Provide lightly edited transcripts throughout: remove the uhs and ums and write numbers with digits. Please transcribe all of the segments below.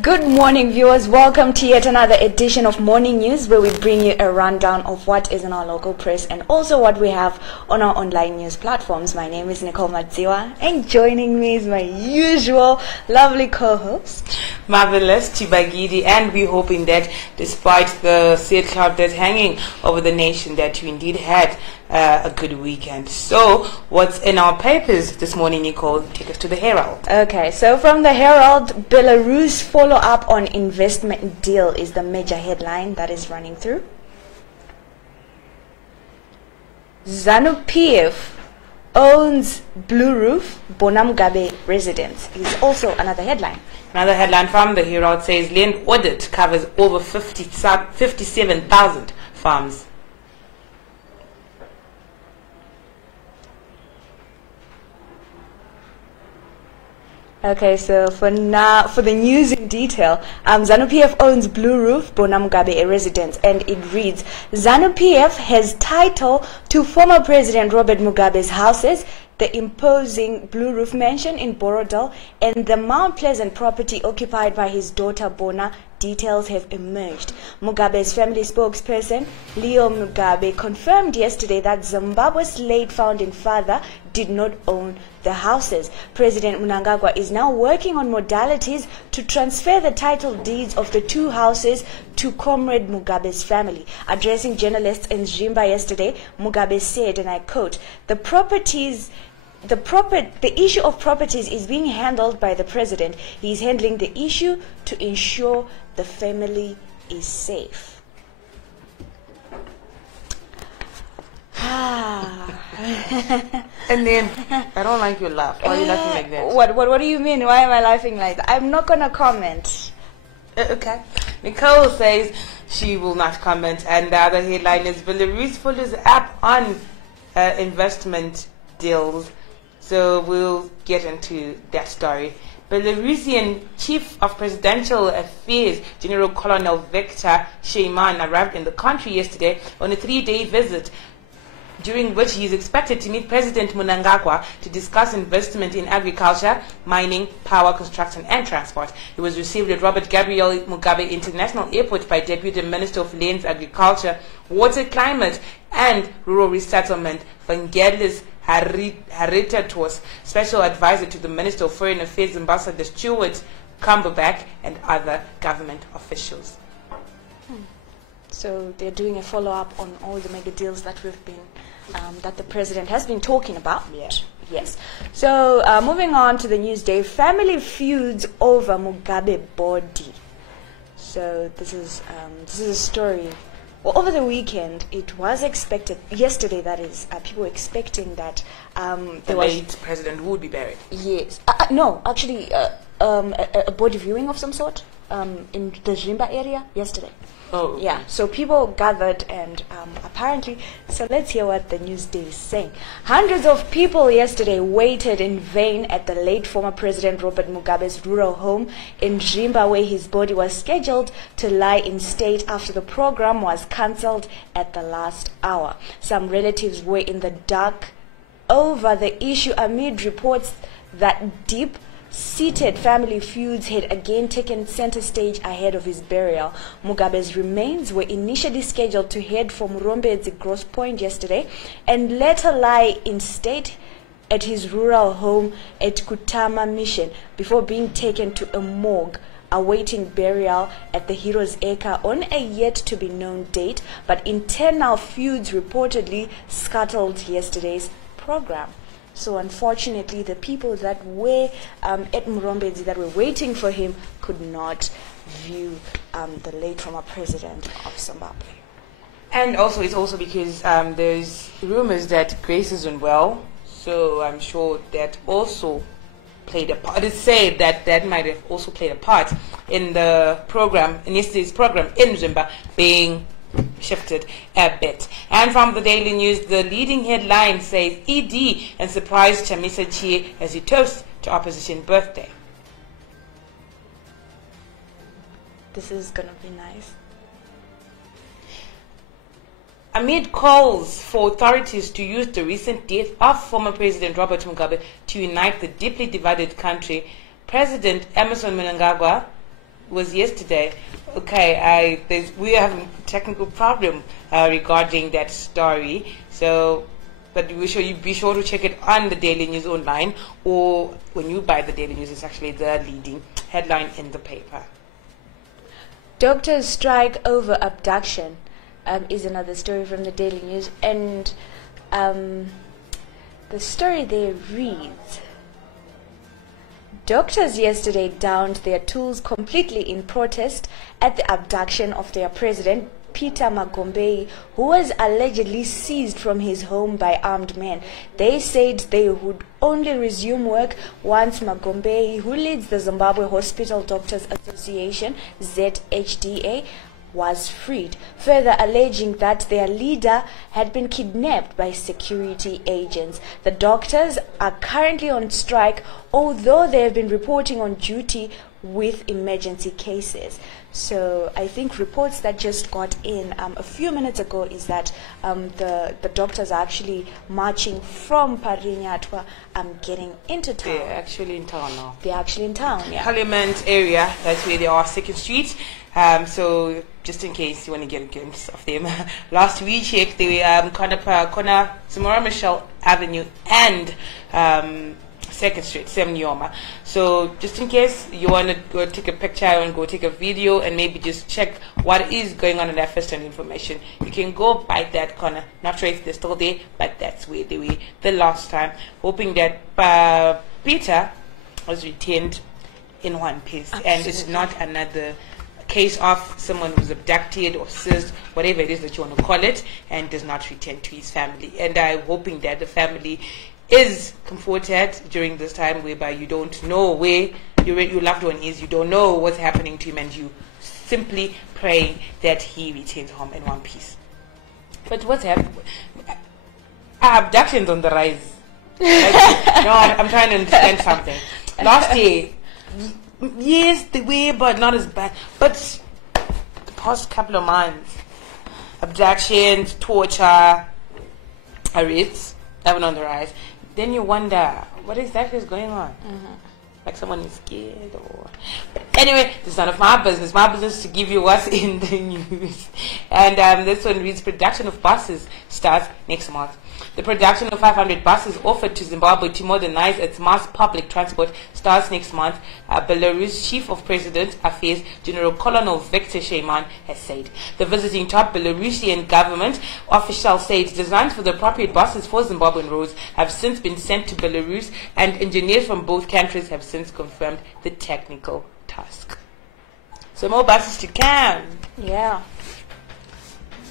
Good morning, viewers. Welcome to yet another edition of Morning News, where we bring you a rundown of what is in our local press and also what we have on our online news platforms. My name is Nicole Madziwa, and joining me is my usual lovely co-host, Marvelous Chibagidi, and we're hoping that despite the said cloud that's hanging over the nation, that you indeed had a good weekend. So, what's in our papers this morning, Nicole? Take us to the Herald. Okay, so from the Herald, Belarus follow-up on investment deal is the major headline that is running through. ZANU-PF owns Blue Roof, Mugabe residence is also another headline. Another headline from the Herald says land audit covers over 57,000 farms. Okay, so for the news in detail, ZANU-PF owns Blue Roof, Mugabe a residence, and it reads, ZANU-PF has title to former President Robert Mugabe's houses, the imposing Blue Roof mansion in Borodale, and the Mount Pleasant property occupied by his daughter Bona. Details have emerged. Mugabe's family spokesperson, Leo Mugabe, confirmed yesterday that Zimbabwe's late founding father did not own the houses. President Mnangagwa is now working on modalities to transfer the title deeds of the two houses to Comrade Mugabe's family. Addressing journalists in Zimba yesterday, Mugabe said, and I quote, the issue of properties is being handled by the president. He is handling the issue to ensure the family is safe. And then, I don't like your laugh. Why are you laughing like that? What do you mean? Why am I laughing like that? I'm not going to comment. Okay. Nicole says she will not comment. And the other headline is Belarus follows up on investment deals. So we'll get into that story. Belarusian Chief of Presidential Affairs, General Colonel Viktor Sheyman, arrived in the country yesterday on a 3-day visit, during which he is expected to meet President Mnangagwa to discuss investment in agriculture, mining, power, construction, and transport. He was received at Robert Gabriel Mugabe International Airport by Deputy Minister of Lands, Agriculture, Water, Climate, and Rural Resettlement, Vangelis Haritatos, Special Advisor to the Minister of Foreign Affairs, Ambassador Stuart Cumberbatch, and other government officials. So they're doing a follow-up on all the mega deals that we've been, that the president has been talking about. Yeah. Yes. So moving on to the news day, family feuds over Mugabe body. So this is a story. Well, over the weekend, it was expected, yesterday that is, people were expecting that the late president would be buried. Yes. No, actually, a body viewing of some sort in the Zimba area yesterday. Oh. Yeah, so people gathered and apparently, so let's hear what the news day is saying. Hundreds of people yesterday waited in vain at the late former President Robert Mugabe's rural home in Zimbabwe, where his body was scheduled to lie in state after the program was cancelled at the last hour. Some relatives were in the dark over the issue amid reports that deep-seated family feuds had again taken center stage ahead of his burial. Mugabe's remains were initially scheduled to head from Murombedzi Gross Point yesterday and later lie in state at his rural home at Kutama Mission before being taken to a morgue awaiting burial at the Heroes Acre on a yet-to-be-known date, but internal feuds reportedly scuttled yesterday's program. So unfortunately, the people that were at Murombedzi that were waiting for him could not view the late former president of Zimbabwe. And also, it's also because there's rumors that Grace isn't well, so I'm sure that also played a part. It's said that that might have also played a part in the program, in yesterday's program in Zimba, being shifted a bit. And from the Daily News, the leading headline says ED and surprised Chamisa Cheer as he toasts to opposition birthday. This is going to be nice. Amid calls for authorities to use the recent death of former President Robert Mugabe to unite the deeply divided country, President Emmerson Mnangagwa was yesterday. Okay, we have a technical problem regarding that story. So, but be sure to check it on the Daily News online, or when you buy the Daily News, it's actually the leading headline in the paper. Doctors strike over abduction is another story from the Daily News, and the story there reads: doctors yesterday downed their tools completely in protest at the abduction of their president, Peter Mugabe, who was allegedly seized from his home by armed men. They said they would only resume work once Mugabe, who leads the Zimbabwe Hospital Doctors Association, ZHDA, was freed, further alleging that their leader had been kidnapped by security agents. The doctors are currently on strike, although they have been reporting on duty with emergency cases. So I think reports that just got in a few minutes ago is that the doctors are actually marching from Parinyatwa getting into town. They're actually in town now. They're actually in town, yeah. Parliament area, that's where they are, 2nd Street. So just in case you want to get a glimpse of them, last we checked, they were corner Samora Michelle Avenue and 2nd Street, Semnyoma. So just in case you want to go take a picture and go take a video and maybe just check what is going on in that first-hand information, you can go by that corner. Not sure if they're still there, but that's where they were the last time. Hoping that Peter was retained in one piece. Absolutely. And it's not another case of someone who's abducted or seized, whatever it is that you want to call it, and does not return to his family. And I'm hoping that the family is comforted during this time whereby you don't know where your loved one is, you don't know what's happening to him, and you simply pray that he returns home in one piece. But what's happening? Abductions on the rise. No, I'm trying to understand something. Last year, yes, they were, but not as bad. But the past couple of months, abductions, torture, arrests have been on the rise. Then you wonder what exactly is going on. Like someone is scared or... But anyway, this is none of my business. My business is to give you what's in the news. And this one reads: production of buses starts next month. The production of 500 buses offered to Zimbabwe to modernize its mass public transport starts next month, Belarus Chief of President Affairs General Colonel Victor Sheyman has said. The visiting top Belarusian government official said designs for the appropriate buses for Zimbabwean roads have since been sent to Belarus, and engineers from both countries have since confirmed the technical task. So more buses to come. Yeah.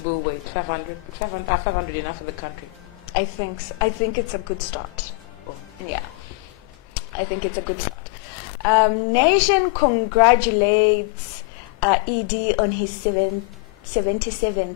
We'll wait. 500. 500 enough for the country? I think so. I think it's a good start. Oh. Yeah, I think it's a good start. Nation congratulates ED on his 77th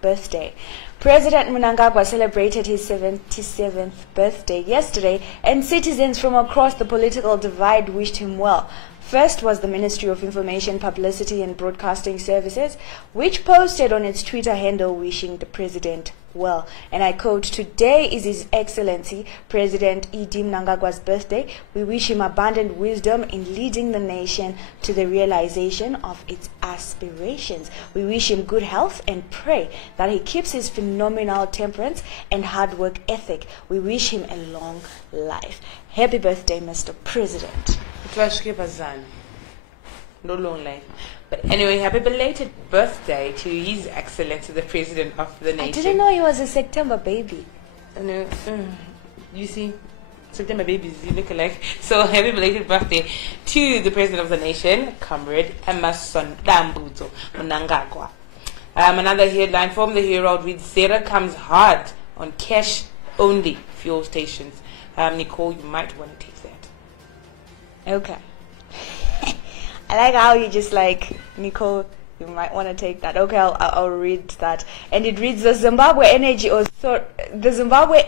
birthday. President Mnangagwa celebrated his 77th birthday yesterday, and citizens from across the political divide wished him well. First was the Ministry of Information, Publicity and Broadcasting Services, which posted on its Twitter handle wishing the president well. And I quote, "Today is His Excellency President E.D. Mnangagwa's birthday. We wish him abundant wisdom in leading the nation to the realization of its aspirations. We wish him good health and pray that he keeps his phenomenal temperance and hard work ethic. We wish him a long life. Happy birthday, Mr. President." No long life. But anyway, happy belated birthday to His Excellency the President of the Nation. I didn't know he was a September baby. No, you see, September babies, you look alike. So happy belated birthday to the President of the Nation, Comrade Emerson Dambuzo Mnangagwa. Another headline from the Herald reads: Zera comes hard on cash-only fuel stations. Nicole, you might want to take that. Okay. I like how you just like, Nicole, you might want to take that. Okay, I'll read that. And it reads: the Zimbabwe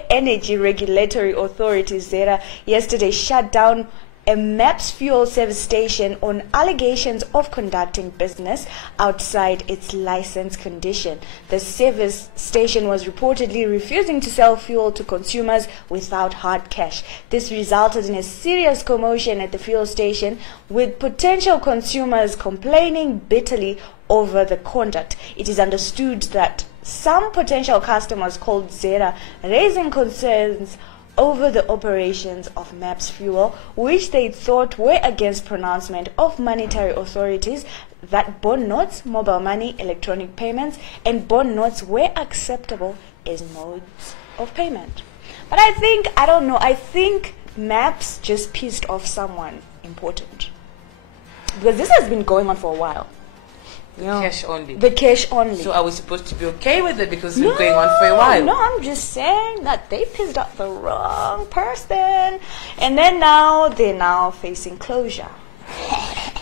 Energy Regulatory Authority, ZERA, yesterday shut down a MAPS fuel service station on allegations of conducting business outside its license condition. The service station was reportedly refusing to sell fuel to consumers without hard cash. This resulted in a serious commotion at the fuel station, with potential consumers complaining bitterly over the conduct. It is understood that some potential customers called Zera, raising concerns over the operations of MAPS fuel, which they thought were against pronouncement of monetary authorities that bond notes, mobile money, electronic payments, and bond notes were acceptable as modes of payment. But I think MAPS just pissed off someone important, because this has been going on for a while. The cash only. The cash only. So are we supposed to be okay with it because it's been going on for a while? No, I'm just saying that they pissed off the wrong person. And then they're facing closure.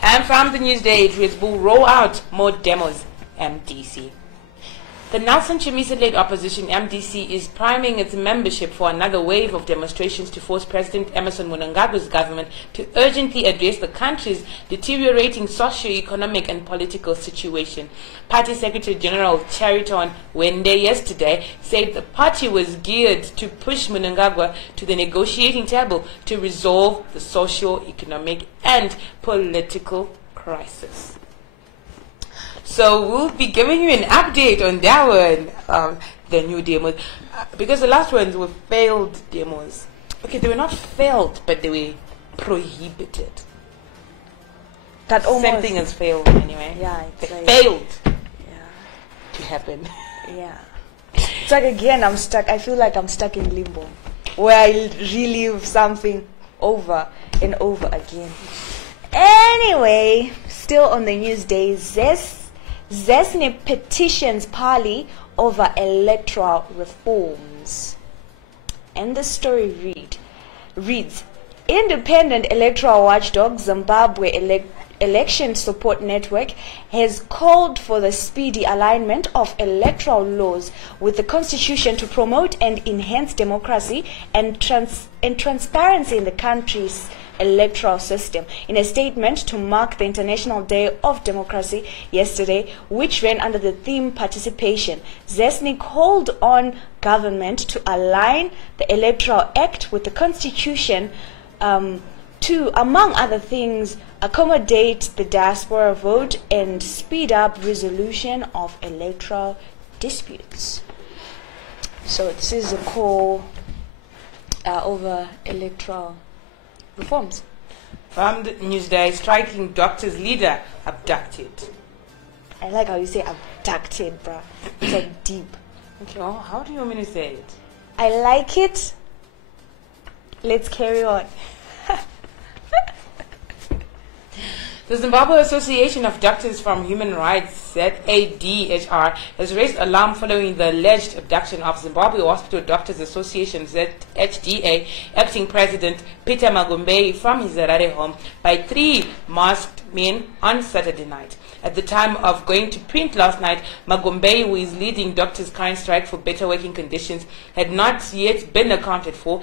And from the Newsday, it reads, will roll out more demos, MDC. The Nelson Chamisa-led opposition, MDC, is priming its membership for another wave of demonstrations to force President Emmerson Mnangagwa's government to urgently address the country's deteriorating socio-economic and political situation. Party Secretary General Chariton Wende yesterday said the party was geared to push Mnangagwa to the negotiating table to resolve the socio-economic and political crisis. So we'll be giving you an update on that one, the new demos, because the last ones were failed demos. Okay, they were not failed, but they were prohibited. That almost same thing as failed anyway. Yeah, they like, failed. Yeah. To happen. Yeah. It's like, again, I'm stuck. I feel like I'm stuck in limbo, where I relive something over and over again. Anyway, still on the news day, Zesny petitions Parley over electoral reforms. And the story reads, Independent electoral watchdog Zimbabwe Election Support Network has called for the speedy alignment of electoral laws with the Constitution to promote and enhance democracy and transparency in the country's electoral system. In a statement to mark the International Day of Democracy yesterday, which ran under the theme Participation, Zesny called on government to align the Electoral Act with the Constitution to, among other things, accommodate the diaspora vote and speed up resolution of electoral disputes. So this is a call over electoral reforms. From the Newsday, striking doctor's leader abducted. I like how you say abducted, bruh. It's like deep. Okay, well, how do you want me to say it? I like it. Let's carry on. The Zimbabwe Association of Doctors from Human Rights, ZADHR, has raised alarm following the alleged abduction of Zimbabwe Hospital Doctors Association, ZHDA, acting president Peter Mugabe from his Harare home by 3 masked men on Saturday night. At the time of going to print last night, Mugabe, who is leading doctors' current strike for better working conditions, had not yet been accounted for.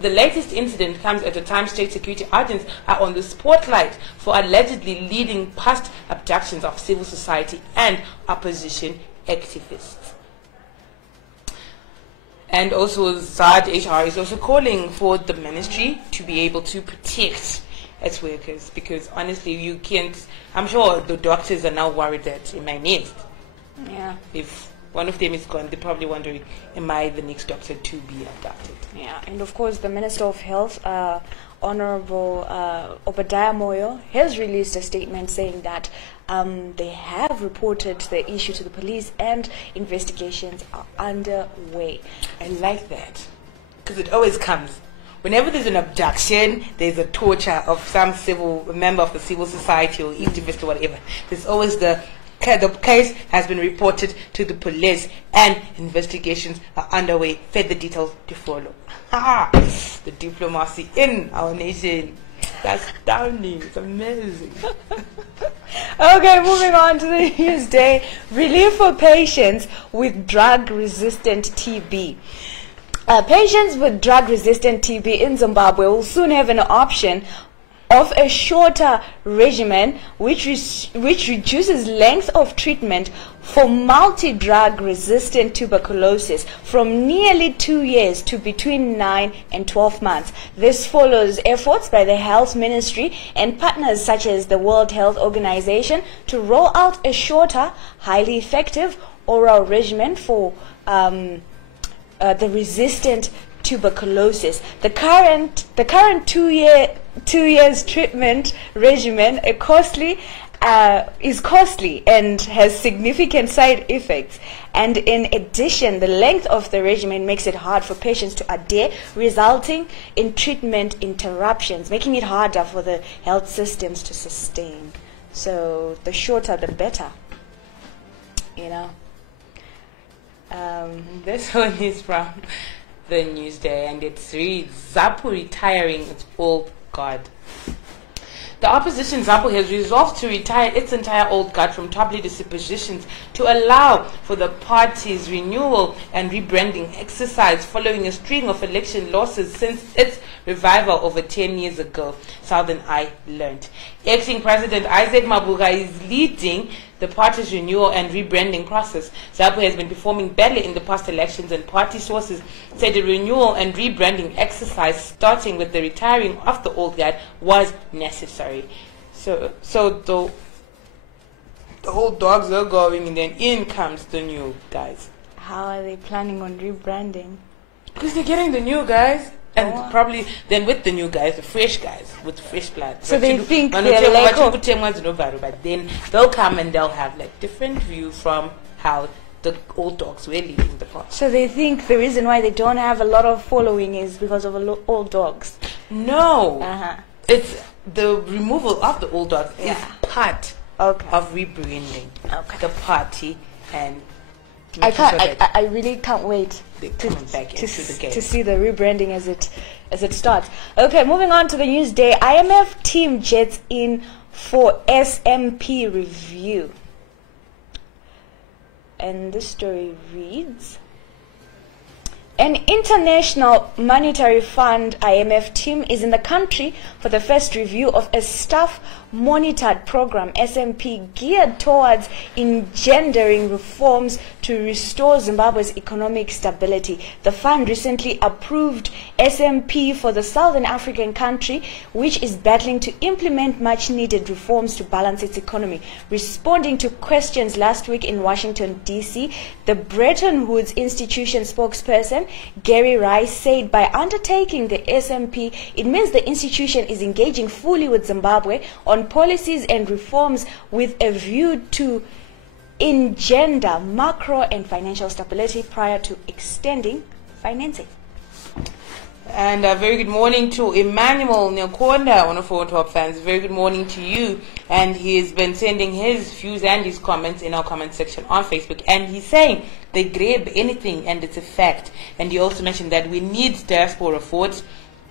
The latest incident comes at a time state security agents are on the spotlight for allegedly leading past abductions of civil society and opposition activists. And also ZADHR is also calling for the ministry to be able to protect its workers, because honestly you can't, I'm sure the doctors are now worried that am I next? Yeah. If one of them is gone, they're probably wondering, am I the next doctor to be abducted? Yeah, and of course the Minister of Health, Honorable Obadiah Moyo, has released a statement saying that they have reported the issue to the police and investigations are underway. I like that, because it always comes. Whenever there's an abduction, there's a torture of some member of the civil society or activist or whatever. There's always the case has been reported to the police and investigations are underway. Further details to follow. The diplomacy in our nation. That's astounding. It's amazing. Okay, moving on to the news day. Relief for patients with drug-resistant TB. Patients with drug-resistant TB in Zimbabwe will soon have an option of a shorter regimen which reduces length of treatment for multi-drug resistant tuberculosis from nearly 2 years to between 9 and 12 months. This follows efforts by the Health Ministry and partners such as the World Health Organization to roll out a shorter, highly effective oral regimen for the resistant tuberculosis. The current 2 years treatment regimen is costly and has significant side effects. And in addition, the length of the regimen makes it hard for patients to adhere, resulting in treatment interruptions, making it harder for the health systems to sustain. So the shorter, the better. You know. This one is from the Newsday, and it reads, ZAPU retiring its old guard. The opposition ZAPU has resolved to retire its entire old guard from top leadership positions to allow for the party's renewal and rebranding exercise following a string of election losses since its revival over 10 years ago, Southern Eye learned. Acting President Isaac Mabuga is leading the party's renewal and rebranding process. ZAPU has been performing badly in the past elections, and party sources said the renewal and rebranding exercise, starting with the retiring of the old guard, was necessary. So the old dogs are going, and then in comes the new guys. How are they planning on rebranding? Because they're getting the new guys. And probably then with the new guys, the fresh guys with fresh blood. So they think they're like, but then they'll come and they'll have like different view from how the old dogs were leading the party. So they think the reason why they don't have a lot of following is because of old dogs. No, it's the removal of the old dogs is part of rebranding the party, and I really can't wait to see the rebranding as it starts. Okay, moving on to the news day. IMF team jets in for SMP review. And this story reads, an International Monetary Fund IMF team is in the country for the first review of a staff monitored program, SMP, geared towards engendering reforms to restore Zimbabwe's economic stability. The fund recently approved SMP for the Southern African country, which is battling to implement much needed reforms to balance its economy. Responding to questions last week in Washington, D.C., the Bretton Woods Institution spokesperson Gary Rice said by undertaking the SMP, it means the institution is engaging fully with Zimbabwe on policies and reforms with a view to engender macro and financial stability prior to extending financing. And a very good morning to Emmanuel Nyakonda, one of our top fans. Very good morning to you. And he has been sending his views and his comments in our comment section on Facebook. And he's saying they grab anything and it's a fact. And he also mentioned that we need diaspora votes.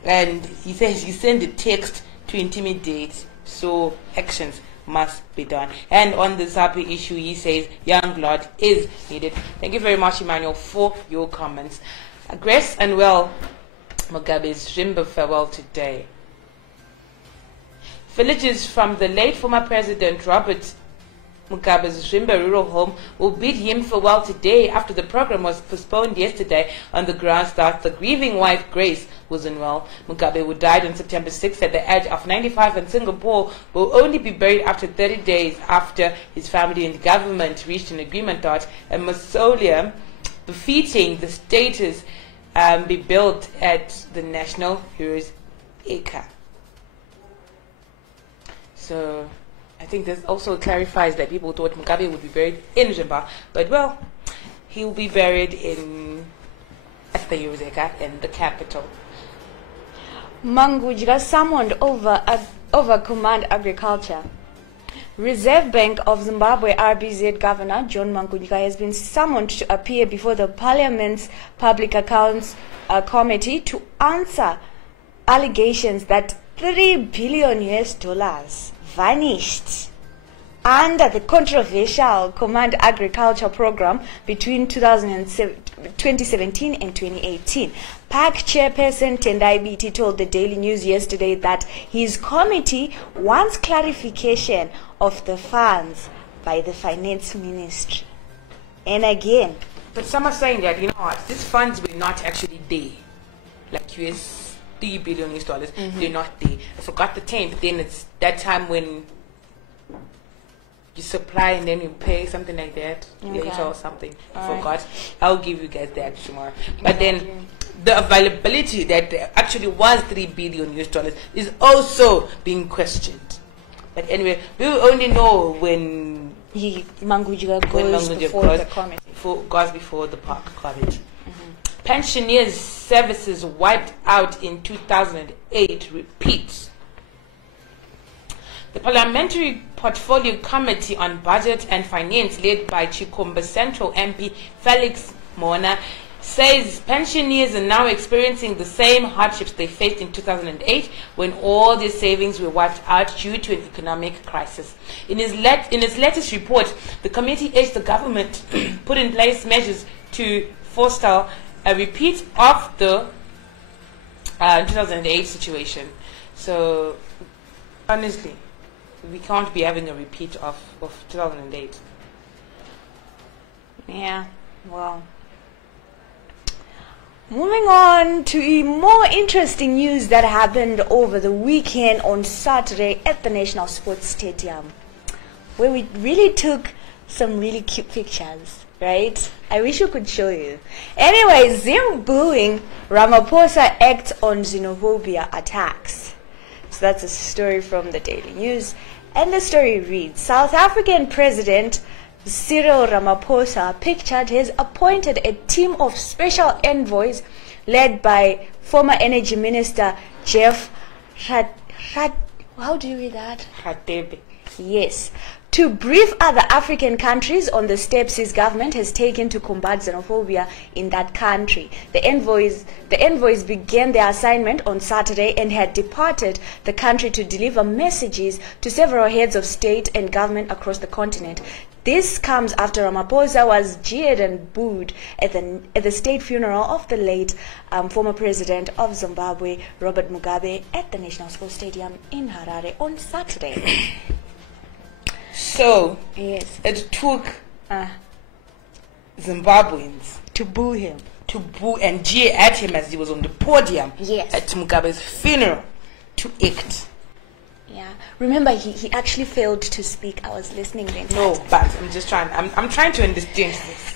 And he says he sent a text to intimidate, so actions must be done. And on the ZAPU issue, he says young blood is needed. Thank you very much, Emmanuel, for your comments. Grace and well, Mugabe's Zimba farewell today. Villagers from the late former President Robert Mugabe's Zimba rural home will bid him farewell today after the program was postponed yesterday on the grounds that the grieving wife Grace was unwell. Mugabe, who died on September 6th at the age of 95 in Singapore, will only be buried after 30 days after his family and government reached an agreement that a mausoleum befitting the status be built at the National Heroes Acre. So I think this also clarifies that people thought Mugabe would be buried in Zimba, but well, he will be buried at the Heroes Acre in the capital. Mangudjika summoned over Command Agriculture. Reserve Bank of Zimbabwe RBZ Governor John Mangudjika has been summoned to appear before the Parliament's Public Accounts Committee to answer allegations that $3 billion vanished under the controversial Command Agriculture program between 2007 2017 and 2018. PAC chairperson Tendai Biti told the Daily News yesterday that his committee wants clarification of the funds by the finance ministry. And again, but some are saying that, you know what, these funds were not actually there. Like US $3 billion, they're not there. I forgot the 10th, but then it's that time when you supply and then you pay, something like that, later or something. I forgot. I'll give you guys that tomorrow. But then the availability that there actually was $3 billion is also being questioned. But anyway, we will only know when Manguja goes before the committee. Goes before the park committee. Pensioners' services wiped out in 2008 repeats. The Parliamentary Portfolio Committee on Budget and Finance, led by Chikomba Central MP Felix Mona, says pensioners are now experiencing the same hardships they faced in 2008 when all their savings were wiped out due to an economic crisis. In its latest report, the committee urged the government to put in place measures to foster a repeat of the 2008 situation. So, honestly, we can't be having a repeat of 2008. Yeah, well. Moving on to more interesting news that happened over the weekend on Saturday at the National Sports Stadium, where we really took some really cute pictures, right? I wish we could show you. Anyway, Zimbabwe, Ramaphosa acts on xenophobia attacks. So that's a story from the Daily News. And the story reads, South African President Cyril Ramaphosa pictured has appointed a team of special envoys led by former Energy Minister Jeff how do you read that? Radebe. Yes. To brief other African countries on the steps his government has taken to combat xenophobia in that country. The envoys began their assignment on Saturday and had departed the country to deliver messages to several heads of state and government across the continent. This comes after Ramaphosa was jeered and booed at the state funeral of the late former president of Zimbabwe, Robert Mugabe, at the National Sports Stadium in Harare on Saturday. So, yes, it took Zimbabweans to boo him. To boo and jeer at him as he was on the podium at Mugabe's funeral to act. Yeah. Remember, he actually failed to speak. I was listening then. No, but I'm trying to understand this.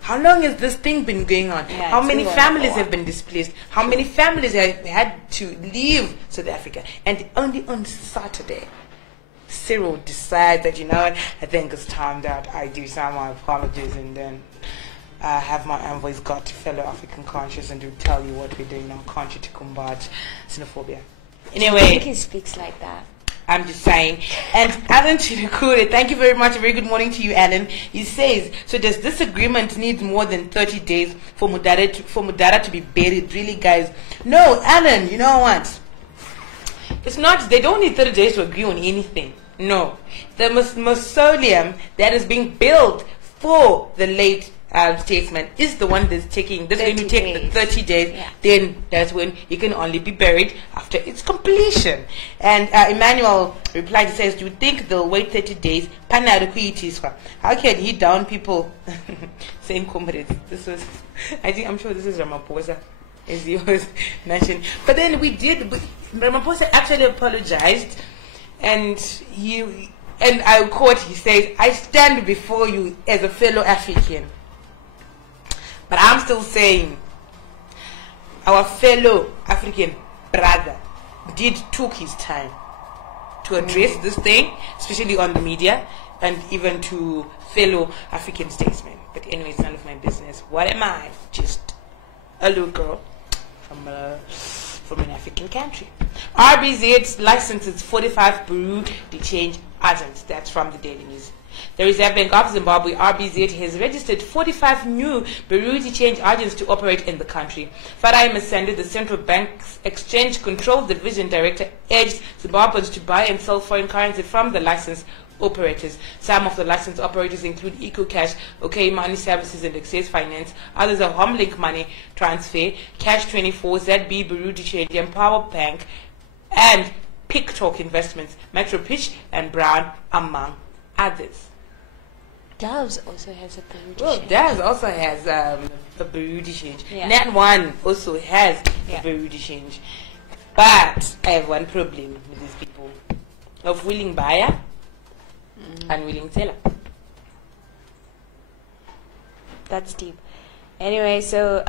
How long has this thing been going on? Yeah, how many families have been displaced? How many families have had to leave South Africa? And only on Saturday, Cyril decides that, you know what, I think it's time that I do some apologies and then have my envoys go to fellow African countries and to tell you what we're doing in our country to combat xenophobia. Anyway, I think he speaks like that. I'm just saying. And Alan Chidukure, thank you very much. A very good morning to you, Alan. He says, so does this agreement need more than 30 days for Mudara to be buried? Really, guys? No, Alan, you know what? It's not, they don't need 30 days to agree on anything. No. The mausoleum that is being built for the late statesman is the one that's going to take the 30 days. Yeah. Then that's when he can only be buried after its completion. And Emmanuel replied, he says, do you think they'll wait 30 days? How can he down people? Same comrades. I'm sure this is Ramaphosa, as he was mentioned. But then Ramaphosa actually apologized, and I quote, he says, I stand before you as a fellow African. But I'm still saying, our fellow African brother took his time to address this thing, especially on the media, and even to fellow African statesmen. But anyway, it's none of my business. What am I? Just a little girl from an African country. RBZ licenses 45 Bureau de Change agents. That's from the Daily News. The Reserve Bank of Zimbabwe, RBZ, has registered 45 new Bureau de Change agents to operate in the country. Farai Masende, the central bank's exchange control division director, urged Zimbabweans to buy and sell foreign currency from the licensed operators. Some of the licensed operators include EcoCash, OK Money Services and Access Finance. Others are Homelink Money Transfer, Cash24, ZB Burundi Change, Empower Bank, and PickTalk Investments, Metro Pitch and Brown, among others. Doves also has a Burundi Well, change. Doves also has a Burundi change. Yeah. Nat One also has a Burundi change. But I have one problem with these people. Of willing buyer and willing seller. That's deep. Anyway, so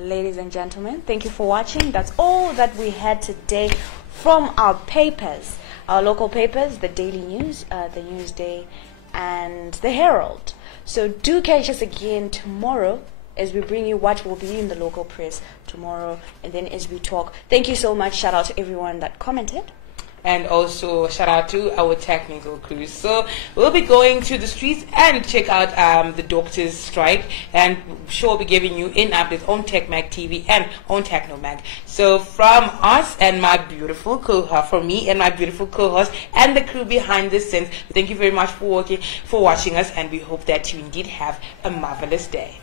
ladies and gentlemen, thank you for watching. That's all that we had today from our papers, our local papers, the Daily News, the Newsday, and the Herald. So do catch us again tomorrow as we bring you what will be in the local press tomorrow, and then as we talk. Thank you so much. Shout out to everyone that commented. And also shout out to our technical crew. So we'll be going to the streets and check out the doctors' strike, and sure we'll be giving you in updates on Tech Mag TV and on Techno Mag. So from us and my beautiful co-host, from me and my beautiful co-host and the crew behind the scenes, thank you very much for watching us, and we hope that you indeed have a marvelous day.